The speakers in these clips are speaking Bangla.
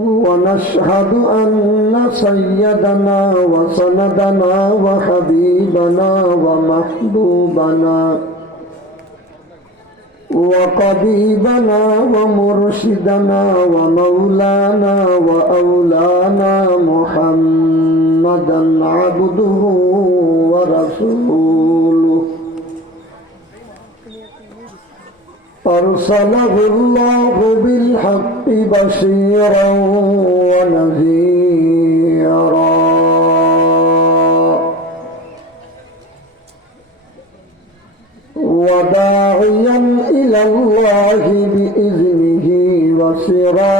ونشهد أن سيدنا وسندنا وحبيبنا ومحبوبنا وقبيبنا ومرشدنا ومولانا وأولانا محمدا عبده ورسوله. أرسله الله بالحق. بشيرا ونذيرا. وداعيا إلى الله بإذنه وسراجا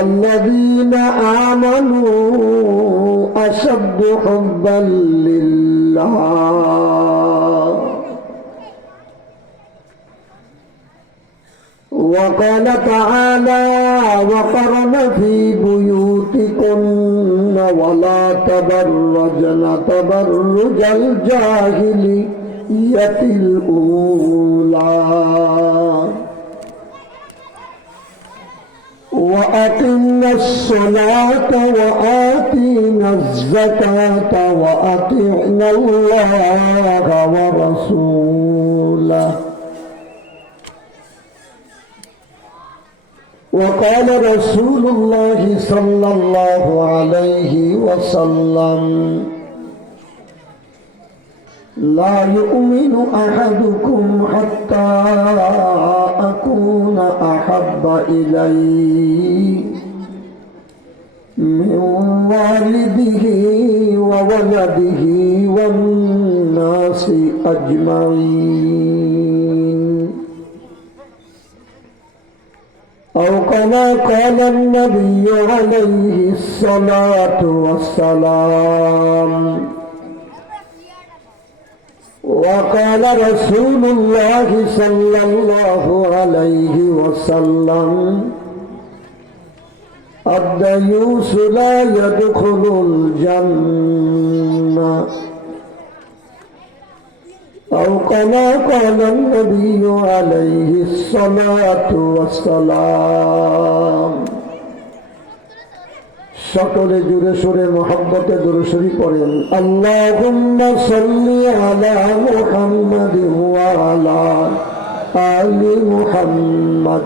والذين آمنوا أشد حبا لله وقال تعالى وقرن في بيوتكن ولا تبرجن تبرج الجاهلية الأولى وأقمنا الصلاة وآتينا الزكاة وأطعنا الله ورسوله. وقال رسول الله صلى الله عليه وسلم لا يؤمن أحدكم حتى أكون أحب إليه من والده وولده والناس أجمعين. أو كما قال النبي عليه الصلاة والسلام وقال رسول الله صلى الله عليه وسلم الديوس لا يدخل الجنة أو كما قال النبي عليه الصلاة والسلام সকলে জুড়ে সুরে মোহাম্মতে দুরুসুরি পড়েন। আল্লাহুম্মা সাল্লি আলা মুহাম্মাদ ওয়া আলা আলি মুহাম্মাদ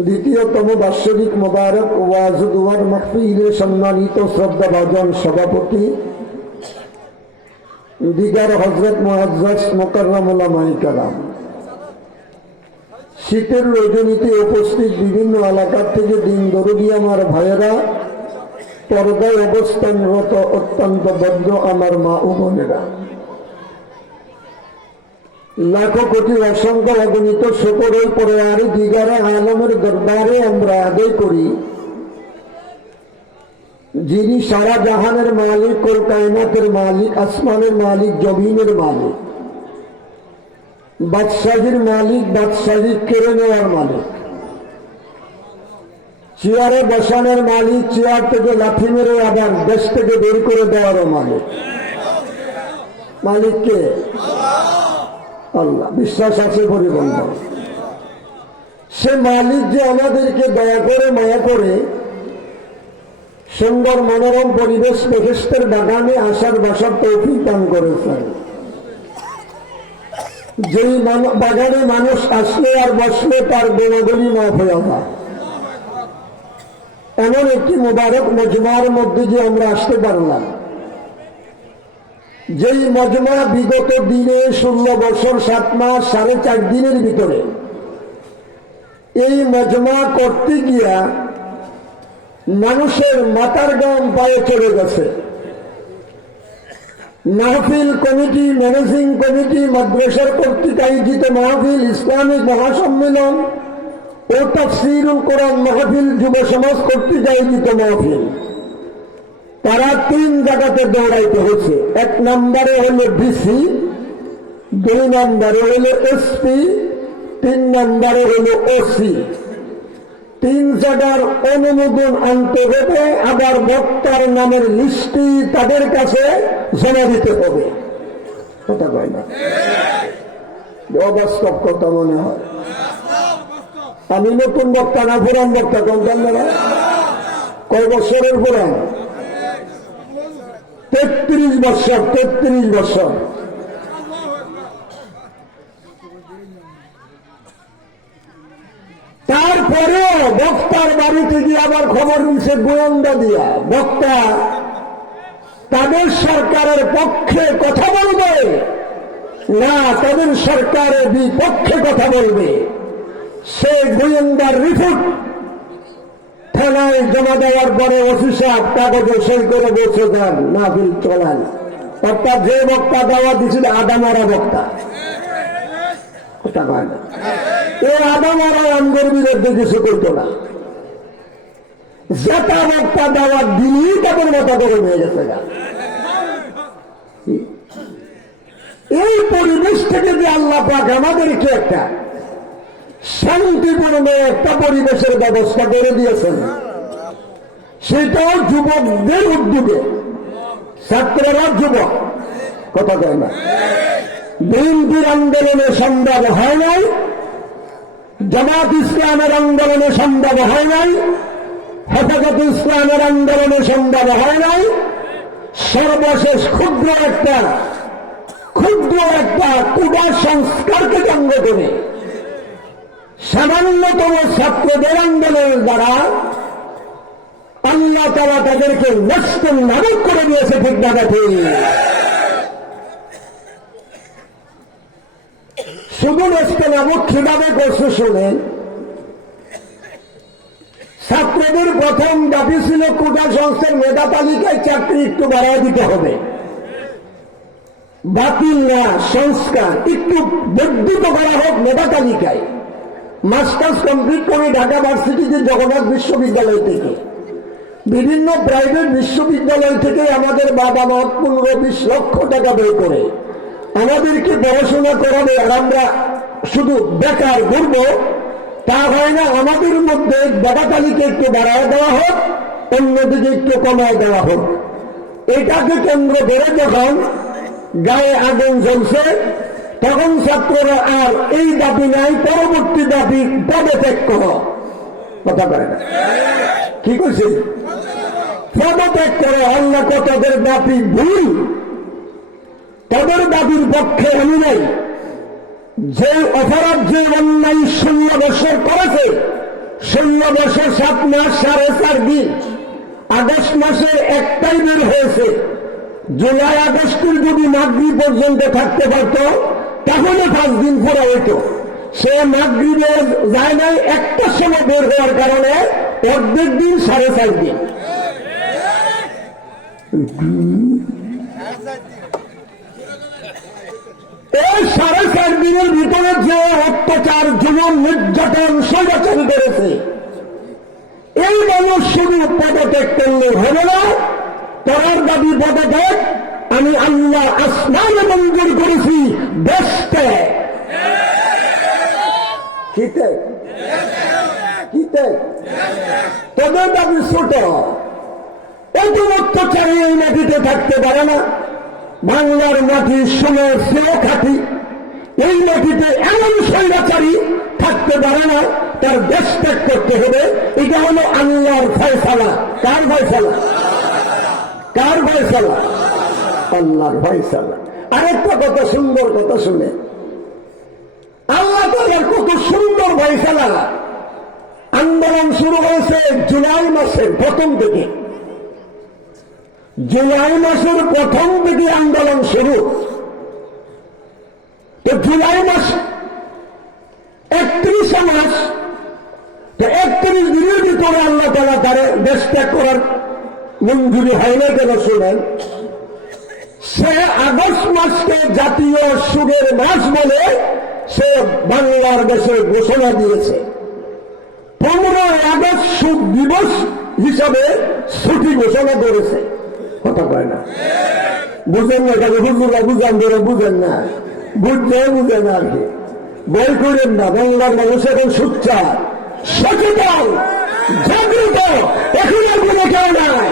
দ্বিতীয়তম বাৎসরিক মোবারক ওয়াজুদুয়ার মাহফিলে সম্মানিত শ্রদ্ধাভাজন সভাপতি দিগার হজরত মহাজ মোকাররামুল্লাহ মাইকারাম শীতের রজনীতে উপস্থিত বিভিন্ন এলাকার থেকে দিন দরদি আমার ভাইয়েরা পর্দায় অবস্থানরত অত্যন্ত বদ্ধ আমার মা ও বোনেরা লাখো কোটি অসংখ্য অগণিত শকরের পরে আর দিগারা আলমের দরবারে আমরা আদায় করি। যিনি সারা জাহানের মালিক কায়নাতের মালিক, আসমানের মালিক, জমিনের মালিক, বাদশাহীর মালিক বাদশাহী কেড়ে নেওয়ার মালিক, চেয়ারে বসানোর মালিক, চেয়ার থেকে লাথি মেরে আবার দেশ থেকে বের করে দেওয়ারও মালিক। মালিককে আল্লাহ, বিশ্বাস আছে পরিবন্ধ সে মালিক যে আমাদেরকে দয়া করে, মায়া করে, সুন্দর মনোরম পরিবেশ প্রতিষ্ঠের বাগানে আসার বাসার তৌফিক দান করেছেন। যেই বাগানে মানুষ আসলে আর বসলে তার গোলাগুলি মাফ হয়ে এমন একটি মোবারক মজমার মধ্যে যে আমরা আসতে পারলাম। যেই মজমা বিগত দিনে ষোলো বছর, সাত মাস, সাড়ে চার দিনের ভিতরে, এই মজমা করতে গিয়া মানুষের মাতার গাম পায়ে চলে গেছে। মাহফিল কমিটি, ম্যানেজিং কমিটি, মাদ্রাসার কর্তৃক আয়োজিত মাহফিল, ইসলামিক মহাসম্মেলন ও তফসিরুল কোরআন মাহফিল যুব সমাজ কর্তৃক আয়োজিত মাহফিল। তারা তিন জায়গাতে দৌড়াইতে হয়েছে এক নম্বরে হলো ডিসি, দুই নম্বরে হলো এসপি, তিন নম্বরে হলো ওসি। তিন জায়গার অনুমোদন আনতে হবে আবার বক্তার নামের লিস্টি তাদের কাছে জমা দিতে হবে। কথা কয় না? অবাস্তব কথা মনে হয়। আমি নতুন বক্তা না, পুরান বক্তা কোনটা না? কয় বছরের পুরান? তেত্রিশ বছর তেত্রিশ বছর। তারপরেও বক্তার বাড়িতে গিয়ে আবার খবর নিচ্ছে গোয়েন্দা দিয়া। বক্তা, তাদের সরকারের পক্ষে কথা বলবে? না, তাদের সরকারের বিপক্ষে কথা বলবে। সে গোয়েন্দার রিপোর্ট থানায় জমা দেওয়ার পরে অফিসার কাগজে সই করে বসে যান বিল চলান। অর্থাৎ যে বক্তা দেওয়া দিছিল আদামারা বক্তা। আদামারা বিরুদ্ধে কিছু করতো না। যেটা বক্তা দিলেই তাদের মাথা করে নিয়ে গেছে এই পরিবেশ থেকে যে আল্লাহ পাক আমাদেরকে একটা শান্তিপূর্ণ একটা পরিবেশের ব্যবস্থা করে দিয়েছেন। সেটাও যুবকদের উদ্যোগে। ছাত্ররা যুবক, কথা কয় না। বিএনপির আন্দোলনে সম্ভব হয় নাই, জামাত ইসলামের আন্দোলনে সম্ভব হয় নাই, হেফাজত ইসলামের আন্দোলনে সম্ভব হয় নাই। সর্বশেষ ক্ষুদ্র একটা ক্ষুদ্র একটা কুবা সংস্কারকে কেন্দ্র করে সামান্যতম ছাত্রদের আন্দোলনের দ্বারা আল্লাহ তালা তাদেরকে নষ্ট নামক করে দিয়েছে ঠিক না শুধু নষ্ট নামক কীভাবে করছে শোনেন ছাত্রদের প্রথম দাবি ছিল কোটা সংস্থার মেধা তালিকায় চাকরি একটু বাড়ায় দিতে হবে। বাতিল না, সংস্কার, একটু বর্ধিত করা হোক মেধা তালিকায়। মাস্টার্স কমপ্লিট করে ঢাকা ভার্সিটিতে জগন্নাথ বিশ্ববিদ্যালয় থেকে। বিভিন্ন প্রাইভেট বিশ্ববিদ্যালয় থেকে আমাদের বাবা মা পনেরো বিশ লক্ষ টাকা ব্যয় করে। আমাদেরকে পড়াশোনা করাবে আর আমরা শুধু বেকার ঘুরব, তা হয় না, আমাদের মধ্যে বেটা তালিকা একটু বাড়ায় দেওয়া হোক, অন্যদিকে একটু কমায় দেওয়া হোক। এটাকে কেন্দ্র করে যখন গায়ে আগুন জ্বলছে তখন ছাত্ররা আর এই দাবি নাই, পরবর্তী দাবি পদে ত্যাগ করো। কথা পারে না। কি করছে পদত্যাগ করো, আল্লাহ কো তাদের দাবি ভুল। তাদের দাবির পক্ষে আমি নাই। যে অপরাধ যে অন্যায় শূন্য বছর করেছে ষোলো বছর সাত মাস সাড়ে চার দিন, আগস্ট মাসের একটাই বের হয়েছে। জুলাই আগস্টের যদি মাগরি পর্যন্ত থাকতে পারত তাহলে পাঁচ দিন পুরো হইত। সে মাগরিবে যায় নাই একটা সময় বের হওয়ার কারণে অর্ধেক দিন সাড়ে চার দিন। এই সাড়ে চার দিনের ভিতরে যে অত্যাচার জীবন নির্যাতন সৈরাচারী করেছে এই মানুষ শুধু পদত্যাগ করলে হবে না, করার দাবি পদত্যাগ আমি আল্লাহ আসমানে মঞ্জুর করেছি, দেশকে। কিতে? কিতে? তোদের দাবি ছোট। এত অত্যাচারী এই মাটিতে থাকতে পারে না। বাংলার মাটি সোনার সেও খাটি এই মাটিতে এমন স্বৈরাচারী থাকতে পারে না, তার দেশ ত্যাগ করতে হবে। এটা হলো আল্লাহর ফয়সালা। কার ফয়সালা? কার ফয়সালা? আরেকটা কত সুন্দর কথা শুনে। আল্লাহ তাদের কত সুন্দর আন্দোলন শুরু হয়েছে জুলাই মাসের প্রথম থেকে জুলাই মাসের প্রথম থেকে আন্দোলন শুরু। তো জুলাই মাস একত্রিশে মাস, তো একত্রিশ দিনের ভিতরে আল্লাহ তালা তারা দেশ ত্যাগ করার মঞ্জুরি হয় না কেন শুনেন। সে আগস্ট মাসকে জাতীয় সুরের মাস বলে সে বাংলার দেশে ঘোষণা দিয়েছে। পনেরোই আগস্ট সুখ দিবস হিসাবে ছুটি ঘোষণা করেছে। কথা কয় না। বুঝেন না কেন? হুজুরা বুঝান ধরে বুঝেন না। বুঝতে বুঝেন আর কি। বই করেন না, বাংলার মানুষ এখন সুচ্চা সচেতন জাগৃত এখন আর কোনো কেউ নাই।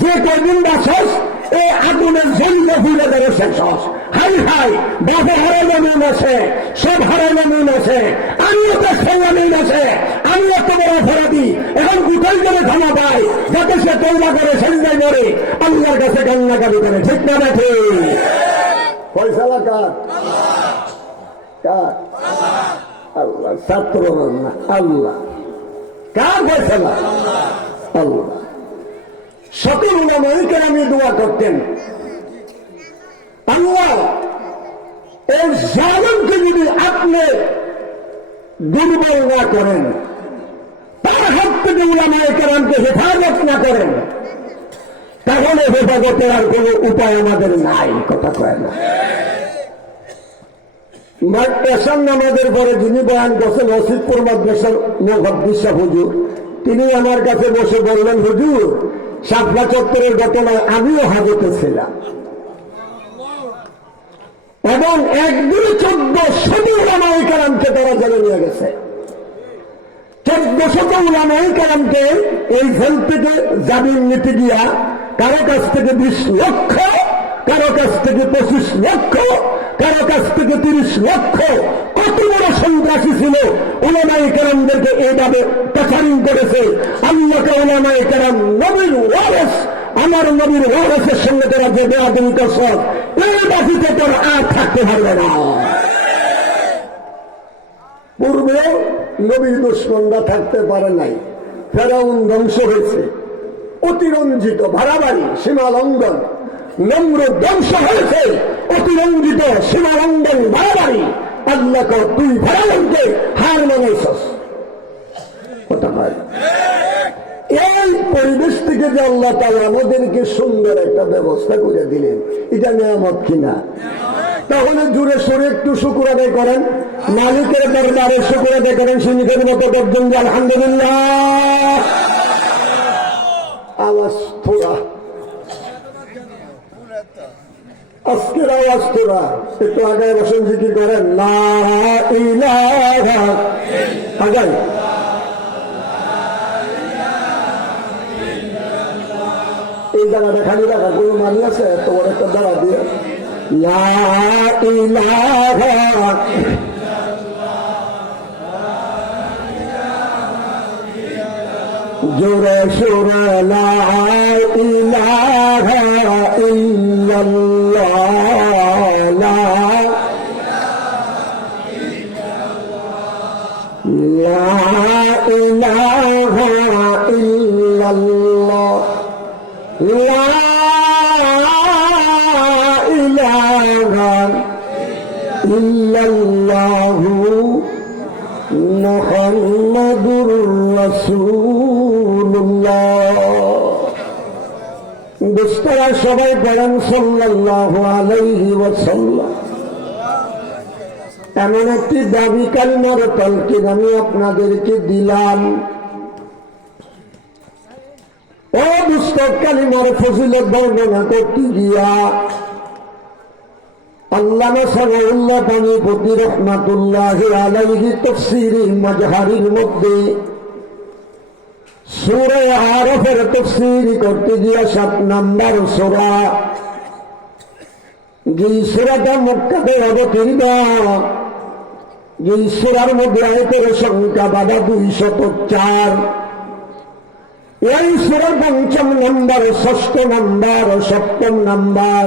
যে কদিন বাসস এই আগুনের জন্য ফুলে ধরে শেষ। হাই হাই বাবা হারানো মন আছে সব হারানো মন আছে, আমিও তো সঙ্গে মন আছে, আমিও তো বড় অপরাধী। এখন কোথায় করে ক্ষমা পাই, যাতে সে তৌবা করে সেন্দাই করে আল্লাহর কাছে কান্নাকাটি করে, ঠিক না দেখে পয়সালা কার? কার? আল্লাহ, ছাত্র আল্লাহ। কার পয়সালা আল্লাহ। সকল উলামাইকে আমি দোয়া করতেন। আল্লাহ এই জালেমকে যদি আপনি দুর্বল না করেন, তার হাত থেকে উলামায় কেরামকে হেফাজত না করেন, তাহলে হেফাজতের আর কোনো উপায় আমাদের নাই, কথা কয় না। পেশার নামাজের যিনি বয়ান করছেন অসিদপুর মাদ্রাসার হুজুর, তিনি আমার কাছে বসে বললেন, হুজুর সাতলা চত্বরের ঘটনায় আমিও হাজতে ছিলাম। এবং এক দুই চোদ্দ শত উলামাই কালামকে তারা জেলে নিয়ে গেছে। চোদ্দ শত উলামাই কালামকে এই জেল থেকে, জামিন নিতে গিয়া কারও কাছ থেকে বিশ লক্ষ, কারও কাছ থেকে পঁচিশ লক্ষ, কারও কাছ থেকে তিরিশ লক্ষ ওলামাই কেরামদেরকে এইভাবে করেছে। আল্লাহকে কেরাম নবীর ওয়ারেস, আমার নবীর ওয়ারেসের সঙ্গে তারা যে করছ, এই তোর আর থাকতে পারবে না। পূর্বে নবীর দুশ্মনরা থাকতে পারে নাই। ফেরাউন ধ্বংস হয়েছে। অতিরঞ্জিত ভাড়াবাড়ি সীমা লঙ্ঘন নম্র ধ্বংস হয়েছে। অতিরঞ্জিত সীমা লঙ্ঘন ভাড়াবাড়ি কর তুই হার মানাইছস এই পরিবেশ থেকে যে আল্লাহ আমাদেরকে সুন্দর একটা ব্যবস্থা করে দিলেন, এটা নিয়ামত কিনা? তাহলে জুড়ে সরে একটু শুকুর আদায় করেন। মালিকের দরবারে শুকুর আদায় করেন সৈনিকের মতো দর্জন যে আলহামদুলিল্লাহ। আওয়াজ থোড়া। আজকের আওয়াজ তোরা একটু আগায় বসেন জিকির করেন আগায় এই জায়গাটা খালি রাখা, কোনো মানি আছে? এত বড় একটা দাঁড়া দিয়ে। জোরে সোরে, লা ইলাহা ইল্লাল্লাহ। ইল্লাল্লাহু মুহাম্মাদুর রাসূলুল্লাহ। দোস্তরা সবাই বলেন সাল্লাল্লাহু আলাইহি ওয়াসাল্লাম। এমন একটি দাবি কালমার তলকিন আমি আপনাদেরকে দিলাম? ও দুষ্ট কালিমার ফজিলত বর্ণনা করতে গিয়া আল্লামা সালাউল্লাহ পানিপতি রহমাতুল্লাহ আলাইহি তফসিরি মাজহারির মধ্যে সুরে আরফের তফসির করতে গিয়া সাত নাম্বার সোরা। যে সুরাটা মক্কাতে অবতীর্ণ যে সুরার মধ্যে আয়তের সংখ্যা বাধা দুইশত চার। এই সুরা পঞ্চম নাম্বার, ষষ্ঠ নাম্বার, সপ্তম নাম্বার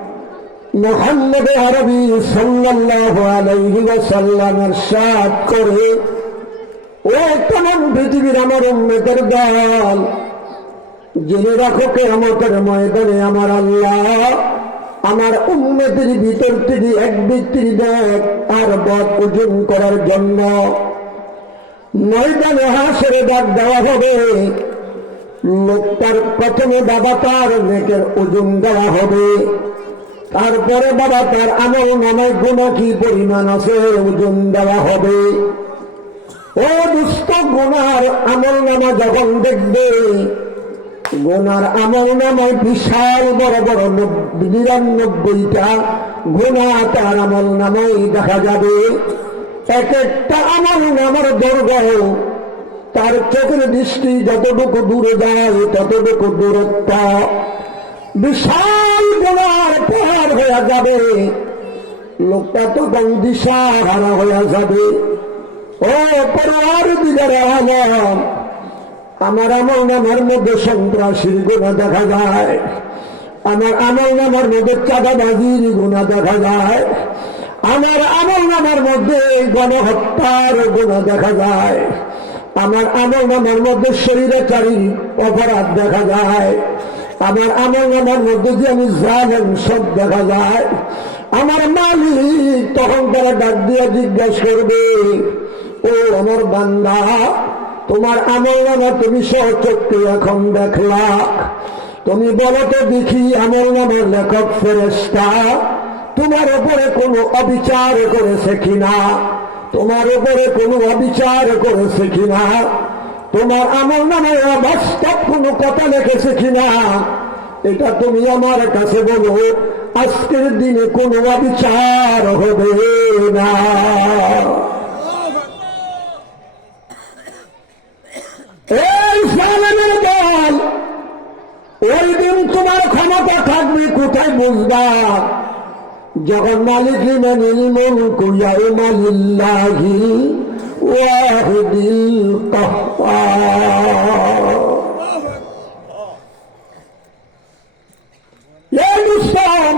মোহাম্মদ আরবি সাল্লাল্লাহু আলাইহি ওয়াসাল্লামের সাথ করে, ও তমাম পৃথিবীর আমার উম্মতের দল, জেনে রাখো কেমতের ময়দানে আমার আল্লাহ আমার উন্নতির ভিতর থেকে এক ব্যক্তির ব্যাগ আর বদ ওজন করার জন্য ময়দানে হাসের ডাক দেওয়া হবে। লোকটার প্রথমে বাবা তার নেকের ওজন দেওয়া হবে। তারপরে বাবা তার আমল নামায় গুণা কি পরিমাণ আছে, ওজন দেওয়া হবে। ও দুষ্ট গুণার আমল নামা যখন দেখবে গোনার আমল নামায় বিশাল বড় বড় নিরানব্বইটা গোনা তার আমল নামাই দেখা যাবে। এক একটা আমল নামার দৈর্ঘ্য তার চোখের দৃষ্টি যতটুকু দূরে যায়, ততটুকু দূরত্ব। বিশাল পাহাড় হয়ে যাবে। লোকটা যাবে। ও পরিবার দিদার আমার। আমল নামার মধ্যে সন্ত্রাসীর গুণা দেখা যায়। আমার আমল নামার মধ্যে চাঁদাবাজির গুণা দেখা যায়। আমার আমল নামার মধ্যে গণহত্যার গুণা দেখা যায়। আমার আমল নামার মধ্যে শরীরাচারী অপরাধ দেখা যায়। আমার আমল নামার মধ্যে যে আমি জানেন সব দেখা যায়। আমার মালিক তখন তারা ডাক দিয়ে জিজ্ঞাসা করবে, ও আমার বান্দা, তোমার আমল নামা তুমি সচক্ষে এখন দেখলা। তুমি বলো তো দেখি আমল নামার লেখক ফেরেস্তা তোমার উপরে কোনো অবিচার করেছে কিনা? তোমার উপরে কোনো অবিচার করেছে কিনা? তোমার আমল নামে অবাস্তব কোনো কথা লিখেছে কিনা? এটা তুমি আমার কাছে বলো, আজকের দিনে কোনো অবিচার হবে না। ওই দিন তোমার ক্ষমতা থাকবে কোথায় বুঝবা? যখন মালিক মানিল الواحد القهار يا نساء